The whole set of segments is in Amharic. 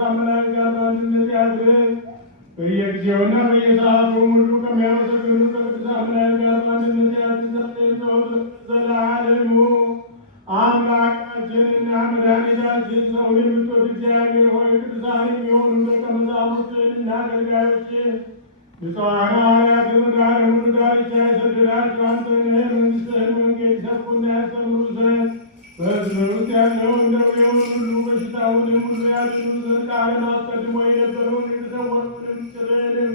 ከቅዱሳን መላእክት ጋር በአንድነት ያድር። በየጊዜውና በየሰዓቱ ሁሉ ከሚያመሰግኑ ከቅዱሳን መላእክት ጋር በአንድነት ያድር ዘለዓለሙ። አምላካችንና መድኃኒታችን ሰውን የምትወድ እግዚአብሔር ሆይ ቅዱሳን የሚሆኑ ደቀ መዛሙርትህንና አገልጋዮችህን ብፁዓን ሐዋርያትን ወደ ዓለም ሁሉ ዳርቻ የሰደዳቸው አንተ ነህ። መንግሥትህን ወንጌል ይሰብኩና ያስተምሩ ዘንድ በሕዝብ ውስጥ ያለውን ደዌውን ሁሉ በሽታውንም ሁሉ ያድኑ ዘንድ ከዓለም አስቀድሞ የነበረውን የተሰወረውንም ምስጢርህንም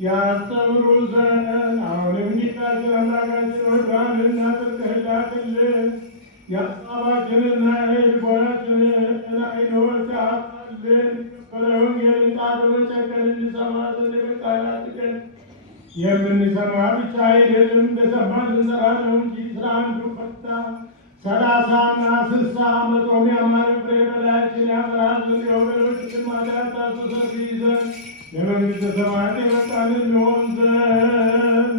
ያስተምሩ ዘንድ አሁንም ጌታችን አምላካችን ሆይ ብርሃንህንና ጽድቅህን ላክልን። የሐሳባችንና የልቦናችንን ዓይኖች አብራልን። የከበረ ወንጌልን ቃል በመጨከን እንሰማ ዘንድ የበቃን አድርገን። የምንሰማ ብቻ አይደለም እንደሰማን ልንሰራ ነው እንጂ ስራ አንዱ ፈታ 30 እና 60 መቶም ያማረ ፍሬ በላያችን ያፈራ ዘንድ የወገኖችን ኃጢአት ታስተሰርይ ዘንድ ለመንግሥተ ሰማያት የበቃን እንሆን ዘንድ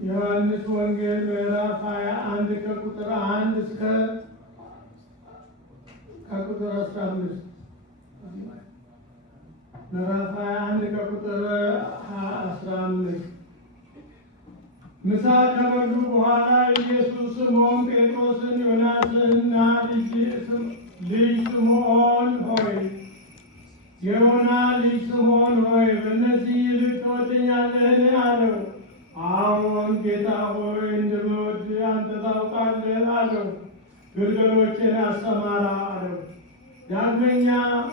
የዮሐንስ ወንጌል ምዕራፍ 21 ከቁጥር 1 እስከ ከቁጥር 15 ምዕራፍ 21 ከቁጥር 15 ምሳ ከበሉ በኋላ ኢየሱስ ስምዖን ጴጥሮስን ዮናስንና ልጅ ስምዖን ሆይ የዮና ልጅ ስምዖን ሆይ በእነዚህ ይልቅ ትወደኛለህን? አለው። አዎን ጌታ ሆይ እንደምወድ አንተ ታውቃለህ አለው። ግልገሎችን አሰማራ አለው። ዳግመኛ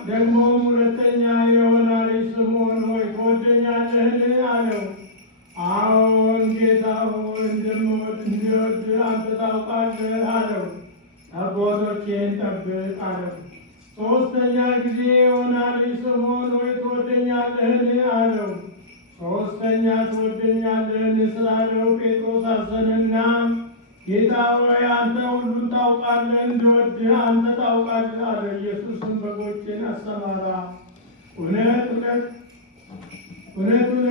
ደግሞም ሁለተኛ የዮና ልጅ ስምዖን ሆይ ትወደኛለህን? አለው። አዎን ጌታ ሆይ እንደምወድ አንተ ታውቃለህ አለው። ጠቦቶቼን ጠብቅ አለው። ሦስተኛ ጊዜ የዮና ልጅ ስምዖን ሆይ ትወደኛለህን? አለው። ሦስተኛ ትወደኛለህን ስላለው ጴጥሮስ አዘነና ጌታ ሆይ አንተ ሁሉን ታውቃለህ፣ እንደወድህ አንተ ታውቃለህ አለ። ኢየሱስም በጎቼን አሰማራ፣ እውነት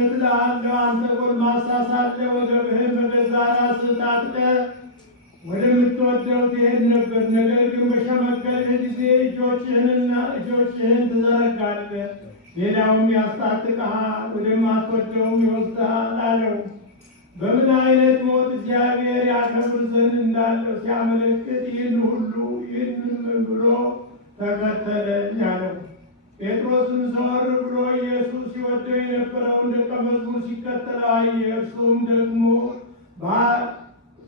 እልሃለሁ አንተ ጎልማሳ ሳለህ ወገብህን በገዛ ራስህ ታጥቀህ ወደምትወደው ትሄድ ነበር። ነገር ግን በሸመገልህ ጊዜ እጆችህን ትዘረጋለህ፣ ሌላውም ያስታጥቀሃል፣ ወደማትወደውም ይወስድሃል አለው። በምን አይነት ሞት እግዚአብሔር ያከብር ዘንድ እንዳለው ሲያመለክት ይህንን ብሎ ተከተለኝ አለው። ጴጥሮስም ዘወር ብሎ ኢየሱስ ሲወደው የነበረውን ደቀ መዝሙር ሲከተለው አየ። እርሱም ደግሞ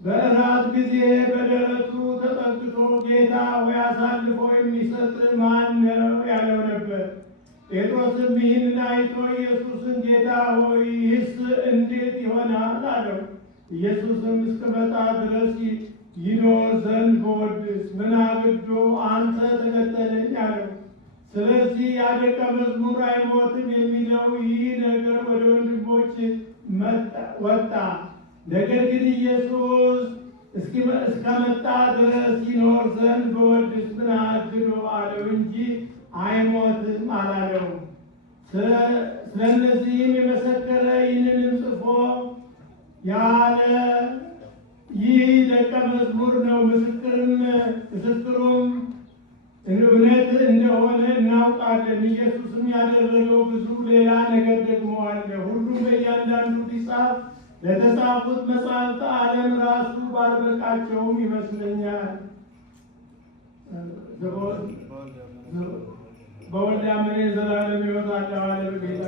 በእራት ጊዜ በደረቱ ተጠግቶ ጌታ ሆይ አሳልፎ የሚሰጥ ማን ነው ያለው ነበር። ጴጥሮስም ይህንን አይቶ ኢየሱስን ጌታ ሆይ ይህስ እንዴት ይሆናል አለው። ኢየሱስም እስክመጣ ድረስ ይኖር ዘንድ በወድስ ምን አግዶ አንተ ተከተለኝ አለው። ስለዚህ ያ ደቀ መዝሙር አይሞትም የሚለው ይህ ነገር ወደ ወንድሞች ወጣ። ነገር ግን ኢየሱስ እስከመጣ ድረስ ይኖር ዘንድ በወድስ ምን አግዶ አለው እንጂ አይሞትም አላለው። ስለነዚህም የመሰከረ ይህንንም ጽፎ ያለ ይህ ደቀ መዝሙር ነው። ምስክሩም እውነት እንደሆነ እናውቃለን። ኢየሱስም ያደረገው ብዙ ሌላ ነገር ደግሞ አለ። ሁሉም በእያንዳንዱ ቢጻፍ ለተጻፉት መጻሕፍት ዓለም ራሱ ባልበቃቸውም ይመስለኛል። በወልድ ያመነ የዘላለም ሕይወት አለው አለ በጌታ